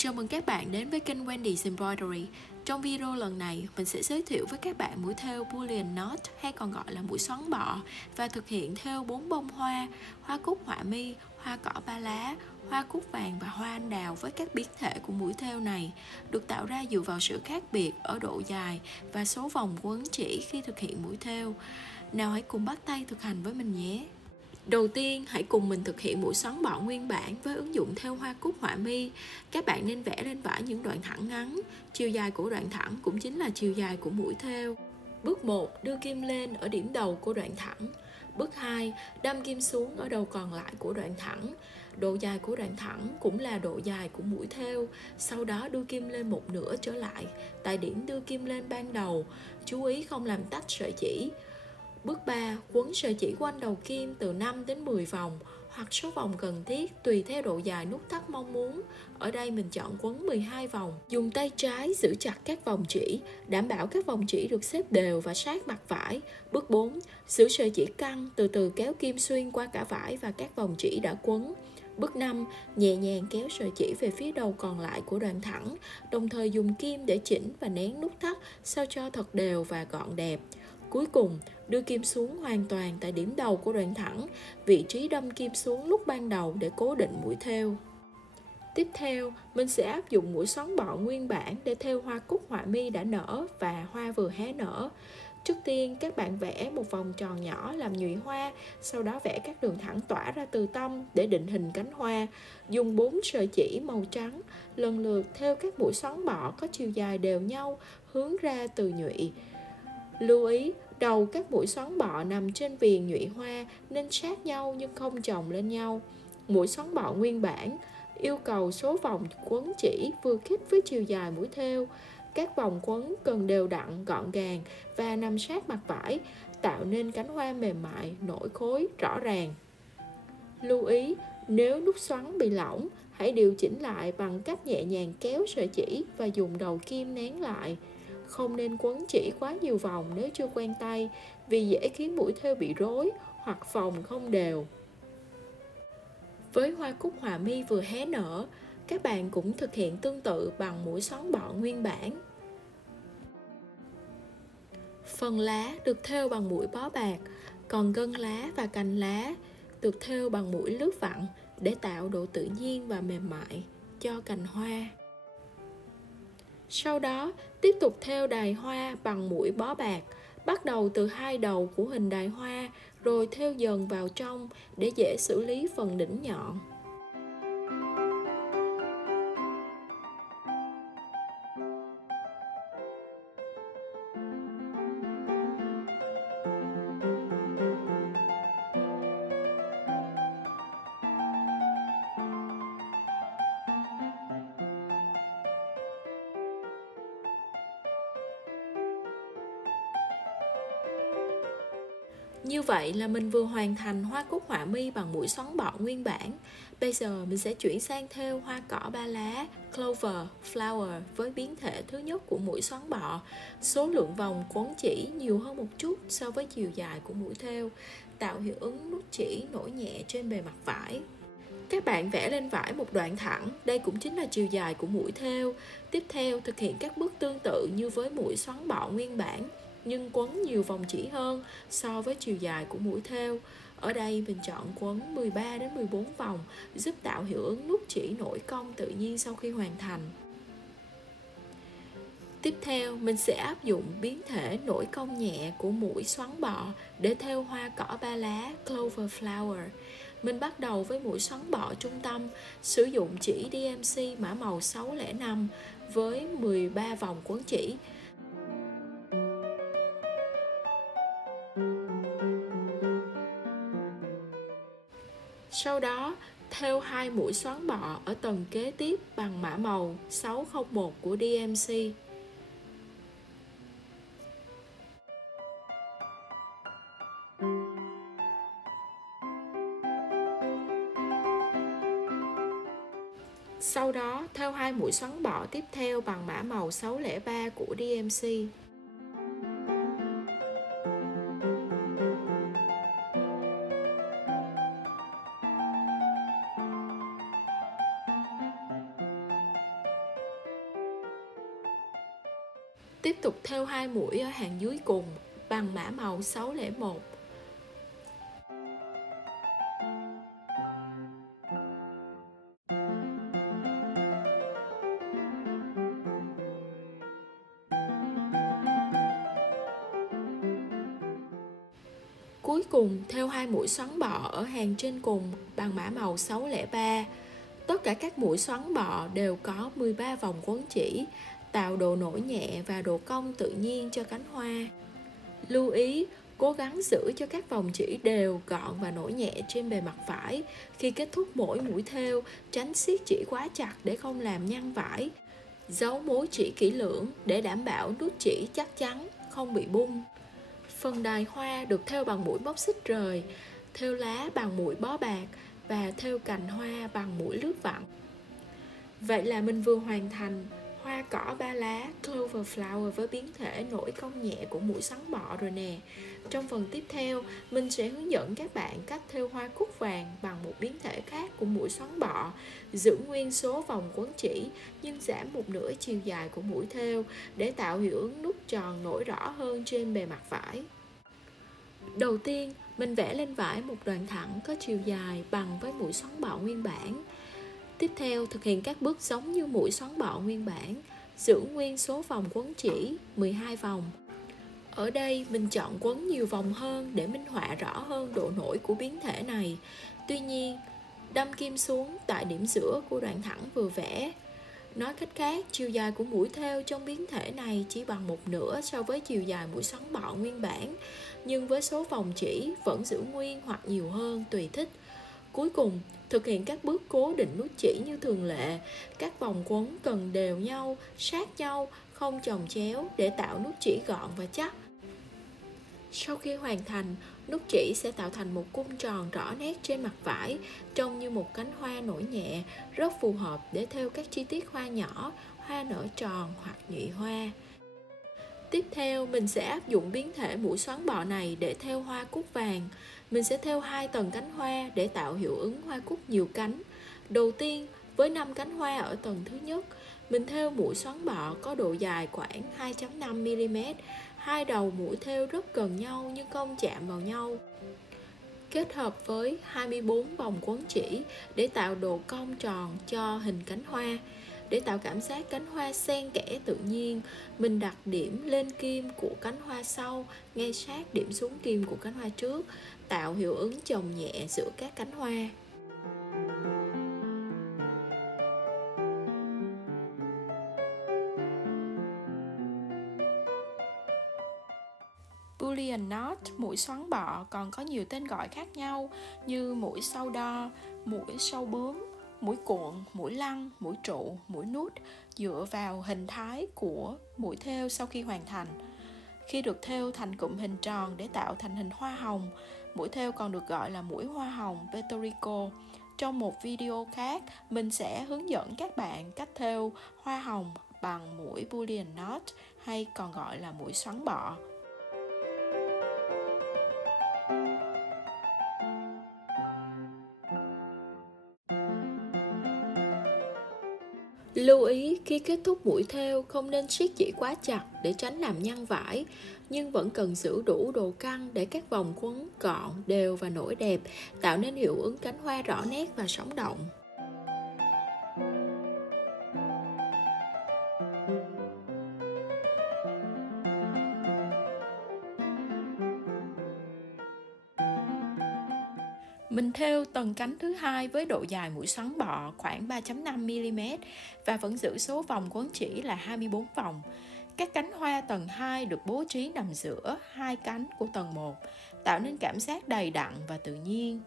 Chào mừng các bạn đến với kênh Wendy's Embroidery. Trong video lần này, mình sẽ giới thiệu với các bạn mũi thêu Boolean knot hay còn gọi là mũi xoắn bọ và thực hiện thêu 4 bông hoa, hoa cúc họa mi, hoa cỏ ba lá, hoa cúc vàng và hoa anh đào với các biến thể của mũi thêu này được tạo ra dựa vào sự khác biệt ở độ dài và số vòng quấn chỉ khi thực hiện mũi thêu. Nào hãy cùng bắt tay thực hành với mình nhé. Đầu tiên, hãy cùng mình thực hiện mũi xoắn bọ nguyên bản với ứng dụng thêu hoa cúc họa mi. Các bạn nên vẽ lên vải những đoạn thẳng ngắn. Chiều dài của đoạn thẳng cũng chính là chiều dài của mũi thêu. Bước 1. Đưa kim lên ở điểm đầu của đoạn thẳng. Bước 2. Đâm kim xuống ở đầu còn lại của đoạn thẳng. Độ dài của đoạn thẳng cũng là độ dài của mũi thêu. Sau đó đưa kim lên một nửa trở lại tại điểm đưa kim lên ban đầu. Chú ý không làm tách sợi chỉ. Bước 3. Quấn sợi chỉ quanh đầu kim từ 5 đến 10 vòng hoặc số vòng cần thiết tùy theo độ dài nút thắt mong muốn. Ở đây mình chọn quấn 12 vòng. Dùng tay trái giữ chặt các vòng chỉ, đảm bảo các vòng chỉ được xếp đều và sát mặt vải. Bước 4. Giữ sợi chỉ căng, từ từ kéo kim xuyên qua cả vải và các vòng chỉ đã quấn. Bước 5. Nhẹ nhàng kéo sợi chỉ về phía đầu còn lại của đoạn thẳng, đồng thời dùng kim để chỉnh và nén nút thắt sao cho thật đều và gọn đẹp. Cuối cùng, đưa kim xuống hoàn toàn tại điểm đầu của đoạn thẳng, vị trí đâm kim xuống lúc ban đầu để cố định mũi thêu. Tiếp theo, mình sẽ áp dụng mũi xoắn bọ nguyên bản để thêu hoa cúc họa mi đã nở và hoa vừa hé nở. Trước tiên, các bạn vẽ một vòng tròn nhỏ làm nhụy hoa, sau đó vẽ các đường thẳng tỏa ra từ tâm để định hình cánh hoa. Dùng 4 sợi chỉ màu trắng, lần lượt thêu các mũi xoắn bọ có chiều dài đều nhau, hướng ra từ nhụy. Lưu ý, đầu các mũi xoắn bọ nằm trên viền nhụy hoa nên sát nhau nhưng không chồng lên nhau. Mũi xoắn bọ nguyên bản yêu cầu số vòng quấn chỉ vừa khít với chiều dài mũi thêu. Các vòng quấn cần đều đặn, gọn gàng và nằm sát mặt vải, tạo nên cánh hoa mềm mại, nổi khối, rõ ràng. Lưu ý, nếu nút xoắn bị lỏng, hãy điều chỉnh lại bằng cách nhẹ nhàng kéo sợi chỉ và dùng đầu kim nén lại. Không nên quấn chỉ quá nhiều vòng nếu chưa quen tay, vì dễ khiến mũi thêu bị rối hoặc vòng không đều. Với hoa cúc họa mi vừa hé nở, các bạn cũng thực hiện tương tự bằng mũi xoắn bọ nguyên bản. Phần lá được thêu bằng mũi bó bạc, còn gân lá và cành lá được thêu bằng mũi lướt vặn để tạo độ tự nhiên và mềm mại cho cành hoa. Sau đó, tiếp tục thêu đài hoa bằng mũi bó bạc, bắt đầu từ hai đầu của hình đài hoa, rồi thêu dần vào trong để dễ xử lý phần đỉnh nhọn. Như vậy là mình vừa hoàn thành hoa cúc họa mi bằng mũi xoắn bọ nguyên bản. Bây giờ mình sẽ chuyển sang thêu hoa cỏ ba lá, clover, flower với biến thể thứ nhất của mũi xoắn bọ. Số lượng vòng quấn chỉ nhiều hơn một chút so với chiều dài của mũi thêu, tạo hiệu ứng nút chỉ nổi nhẹ trên bề mặt vải. Các bạn vẽ lên vải một đoạn thẳng, đây cũng chính là chiều dài của mũi thêu. Tiếp theo thực hiện các bước tương tự như với mũi xoắn bọ nguyên bản, nhưng quấn nhiều vòng chỉ hơn so với chiều dài của mũi thêu. Ở đây mình chọn quấn 13 đến 14 vòng, giúp tạo hiệu ứng nút chỉ nổi cong tự nhiên sau khi hoàn thành. Tiếp theo, mình sẽ áp dụng biến thể nổi cong nhẹ của mũi xoắn bọ để thêu hoa cỏ ba lá, clover flower. Mình bắt đầu với mũi xoắn bọ trung tâm, sử dụng chỉ DMC mã màu 605 với 13 vòng quấn chỉ. Sau đó, thêu hai mũi xoắn bọ ở tầng kế tiếp bằng mã màu 601 của DMC. Sau đó, thêu hai mũi xoắn bọ tiếp theo bằng mã màu 603 của DMC. Tiếp tục thêu 2 mũi ở hàng dưới cùng bằng mã màu 601. Cuối cùng thêu 2 mũi xoắn bọ ở hàng trên cùng bằng mã màu 603. Tất cả các mũi xoắn bọ đều có 13 vòng quấn chỉ, tạo độ nổi nhẹ và độ cong tự nhiên cho cánh hoa. Lưu ý, cố gắng giữ cho các vòng chỉ đều, gọn và nổi nhẹ trên bề mặt vải. Khi kết thúc mỗi mũi thêu, tránh siết chỉ quá chặt để không làm nhăn vải. Giấu mối chỉ kỹ lưỡng để đảm bảo nút chỉ chắc chắn, không bị bung. Phần đài hoa được thêu bằng mũi móc xích rời, thêu lá bằng mũi bó bạc và thêu cành hoa bằng mũi lướt vặn. Vậy là mình vừa hoàn thành hoa cỏ 3 lá Clover Flower với biến thể nổi cong nhẹ của mũi xoắn bọ rồi nè. Trong phần tiếp theo, mình sẽ hướng dẫn các bạn cách thêu hoa cúc vàng bằng một biến thể khác của mũi xoắn bọ, giữ nguyên số vòng quấn chỉ nhưng giảm một nửa chiều dài của mũi thêu để tạo hiệu ứng nút tròn nổi rõ hơn trên bề mặt vải. Đầu tiên, mình vẽ lên vải một đoạn thẳng có chiều dài bằng với mũi xoắn bọ nguyên bản. Tiếp theo, thực hiện các bước giống như mũi xoắn bọ nguyên bản, giữ nguyên số vòng quấn chỉ 12 vòng. Ở đây mình chọn quấn nhiều vòng hơn để minh họa rõ hơn độ nổi của biến thể này. Tuy nhiên, đâm kim xuống tại điểm giữa của đoạn thẳng vừa vẽ. Nói cách khác, chiều dài của mũi thêu trong biến thể này chỉ bằng một nửa so với chiều dài mũi xoắn bọ nguyên bản, nhưng với số vòng chỉ vẫn giữ nguyên hoặc nhiều hơn tùy thích. Cuối cùng, thực hiện các bước cố định nút chỉ như thường lệ. Các vòng quấn cần đều nhau, sát nhau, không chồng chéo để tạo nút chỉ gọn và chắc. Sau khi hoàn thành, nút chỉ sẽ tạo thành một cung tròn rõ nét trên mặt vải, trông như một cánh hoa nổi nhẹ, rất phù hợp để thêu các chi tiết hoa nhỏ, hoa nở tròn hoặc nhụy hoa. Tiếp theo, mình sẽ áp dụng biến thể mũi xoắn bọ này để thêu hoa cúc vàng. Mình sẽ thêu 2 tầng cánh hoa để tạo hiệu ứng hoa cúc nhiều cánh. Đầu tiên, với 5 cánh hoa ở tầng thứ nhất, mình thêu mũi xoắn bọ có độ dài khoảng 2.5 mm. Hai đầu mũi thêu rất gần nhau nhưng không chạm vào nhau. Kết hợp với 24 vòng quấn chỉ để tạo độ cong tròn cho hình cánh hoa. Để tạo cảm giác cánh hoa xen kẽ tự nhiên, mình đặt điểm lên kim của cánh hoa sau, ngay sát điểm xuống kim của cánh hoa trước, tạo hiệu ứng chồng nhẹ giữa các cánh hoa. Boolean knot, mũi xoắn bọ còn có nhiều tên gọi khác nhau như mũi sâu đo, mũi sâu bướm, mũi cuộn, mũi lăng, mũi trụ, mũi nút, dựa vào hình thái của mũi thêu sau khi hoàn thành. Khi được thêu thành cụm hình tròn để tạo thành hình hoa hồng, mũi thêu còn được gọi là mũi hoa hồng Puerto Rico. Trong một video khác, mình sẽ hướng dẫn các bạn cách thêu hoa hồng bằng mũi Boolean knot hay còn gọi là mũi xoắn bọ. Lưu ý khi kết thúc mũi thêu không nên siết chỉ quá chặt để tránh làm nhăn vải, nhưng vẫn cần giữ đủ độ căng để các vòng quấn gọn, đều và nổi đẹp, tạo nên hiệu ứng cánh hoa rõ nét và sống động. Mình thêu tầng cánh thứ hai với độ dài mũi xoắn bọ khoảng 3.5 mm và vẫn giữ số vòng quấn chỉ là 24 vòng. Các cánh hoa tầng 2 được bố trí nằm giữa hai cánh của tầng 1, tạo nên cảm giác đầy đặn và tự nhiên.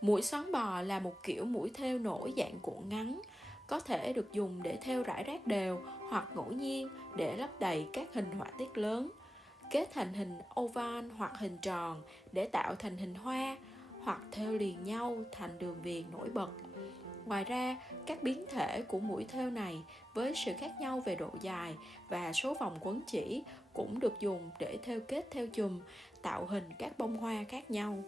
Mũi xoắn bò là một kiểu mũi thêu nổi dạng cuộn ngắn, có thể được dùng để thêu rải rác đều hoặc ngẫu nhiên để lấp đầy các hình họa tiết lớn, kết thành hình oval hoặc hình tròn để tạo thành hình hoa, hoặc thêu liền nhau thành đường viền nổi bật. Ngoài ra, các biến thể của mũi thêu này với sự khác nhau về độ dài và số vòng quấn chỉ cũng được dùng để thêu kết theo chùm, tạo hình các bông hoa khác nhau.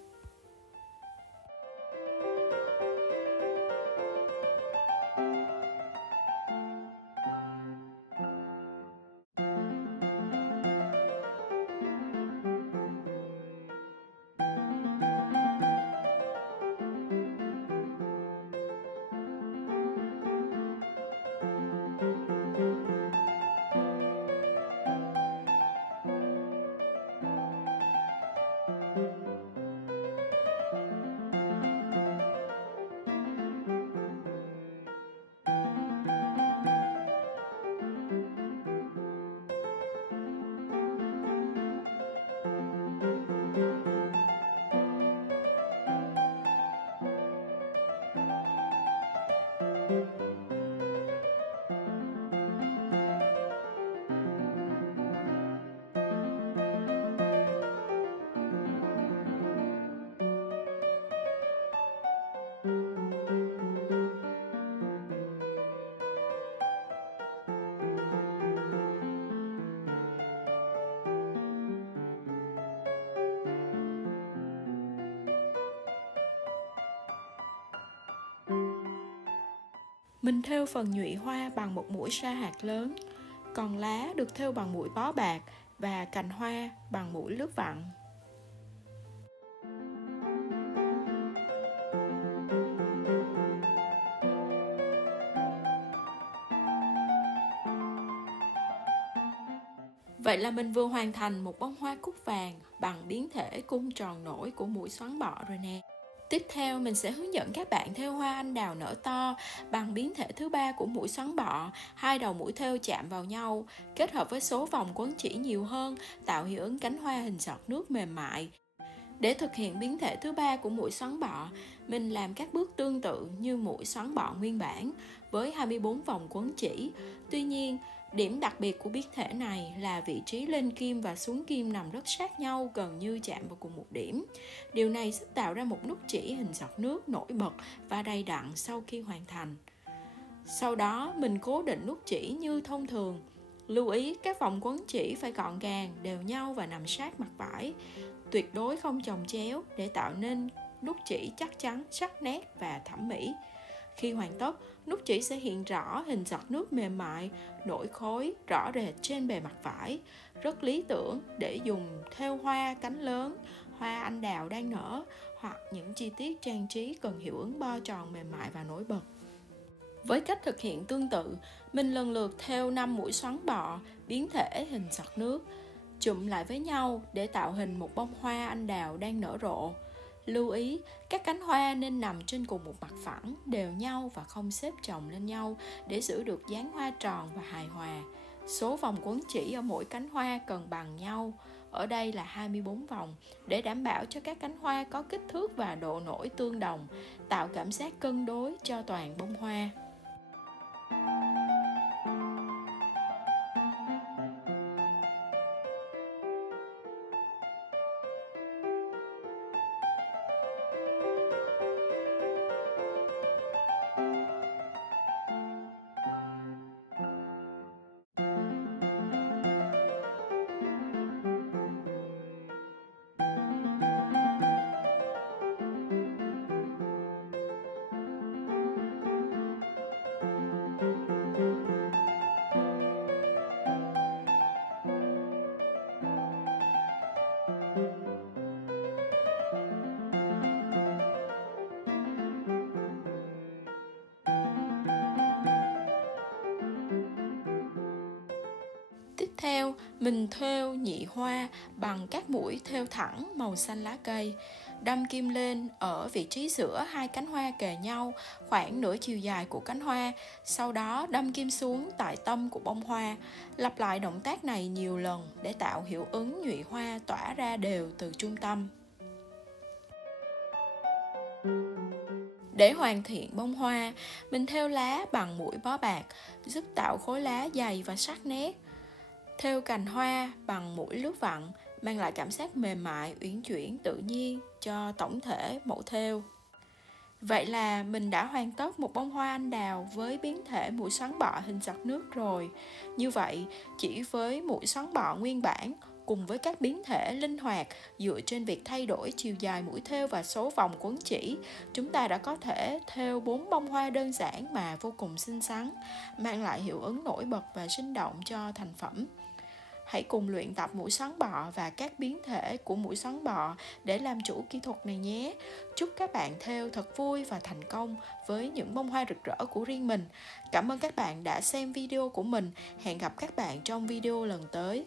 Mình thêu phần nhụy hoa bằng một mũi sa hạt lớn, còn lá được thêu bằng mũi bó bạc và cành hoa bằng mũi lướt vặn. Vậy là mình vừa hoàn thành một bông hoa cúc vàng bằng biến thể cung tròn nổi của mũi xoắn bọ rồi nè. Tiếp theo mình sẽ hướng dẫn các bạn thêu hoa anh đào nở to bằng biến thể thứ ba của mũi xoắn bọ. Hai đầu mũi thêu chạm vào nhau, kết hợp với số vòng quấn chỉ nhiều hơn, tạo hiệu ứng cánh hoa hình giọt nước mềm mại. Để thực hiện biến thể thứ ba của mũi xoắn bọ, mình làm các bước tương tự như mũi xoắn bọ nguyên bản với 24 vòng quấn chỉ. Tuy nhiên, điểm đặc biệt của biến thể này là vị trí lên kim và xuống kim nằm rất sát nhau, gần như chạm vào cùng một điểm. Điều này giúp tạo ra một nút chỉ hình giọt nước nổi bật và đầy đặn sau khi hoàn thành. Sau đó, mình cố định nút chỉ như thông thường. Lưu ý các vòng quấn chỉ phải gọn gàng, đều nhau và nằm sát mặt vải. Tuyệt đối không chồng chéo để tạo nên nút chỉ chắc chắn, sắc nét và thẩm mỹ. Khi hoàn tất, nút chỉ sẽ hiện rõ hình giọt nước mềm mại, nổi khối rõ rệt trên bề mặt vải. Rất lý tưởng để dùng thêu hoa cánh lớn, hoa anh đào đang nở hoặc những chi tiết trang trí cần hiệu ứng bo tròn mềm mại và nổi bật. Với cách thực hiện tương tự, mình lần lượt thêu 5 mũi xoắn bọ, biến thể hình giọt nước, chụm lại với nhau để tạo hình một bông hoa anh đào đang nở rộ. Lưu ý, các cánh hoa nên nằm trên cùng một mặt phẳng, đều nhau và không xếp chồng lên nhau để giữ được dáng hoa tròn và hài hòa. Số vòng quấn chỉ ở mỗi cánh hoa cần bằng nhau, ở đây là 24 vòng, để đảm bảo cho các cánh hoa có kích thước và độ nổi tương đồng, tạo cảm giác cân đối cho toàn bông hoa. Tiếp theo, mình thêu nhị hoa bằng các mũi thêu thẳng màu xanh lá cây. Đâm kim lên ở vị trí giữa hai cánh hoa kề nhau, khoảng nửa chiều dài của cánh hoa. Sau đó đâm kim xuống tại tâm của bông hoa. Lặp lại động tác này nhiều lần để tạo hiệu ứng nhụy hoa tỏa ra đều từ trung tâm. Để hoàn thiện bông hoa, mình thêu lá bằng mũi bó bạc, giúp tạo khối lá dày và sắc nét. Thêu cành hoa bằng mũi lướt vặn, mang lại cảm giác mềm mại, uyển chuyển, tự nhiên cho tổng thể mẫu thêu. Vậy là mình đã hoàn tất một bông hoa anh đào với biến thể mũi xoắn bọ hình giọt nước rồi. Như vậy, chỉ với mũi xoắn bọ nguyên bản cùng với các biến thể linh hoạt dựa trên việc thay đổi chiều dài mũi thêu và số vòng quấn chỉ, chúng ta đã có thể thêu 4 bông hoa đơn giản mà vô cùng xinh xắn, mang lại hiệu ứng nổi bật và sinh động cho thành phẩm. Hãy cùng luyện tập mũi xoắn bọ và các biến thể của mũi xoắn bọ để làm chủ kỹ thuật này nhé. Chúc các bạn thêu thật vui và thành công với những bông hoa rực rỡ của riêng mình. Cảm ơn các bạn đã xem video của mình. Hẹn gặp các bạn trong video lần tới.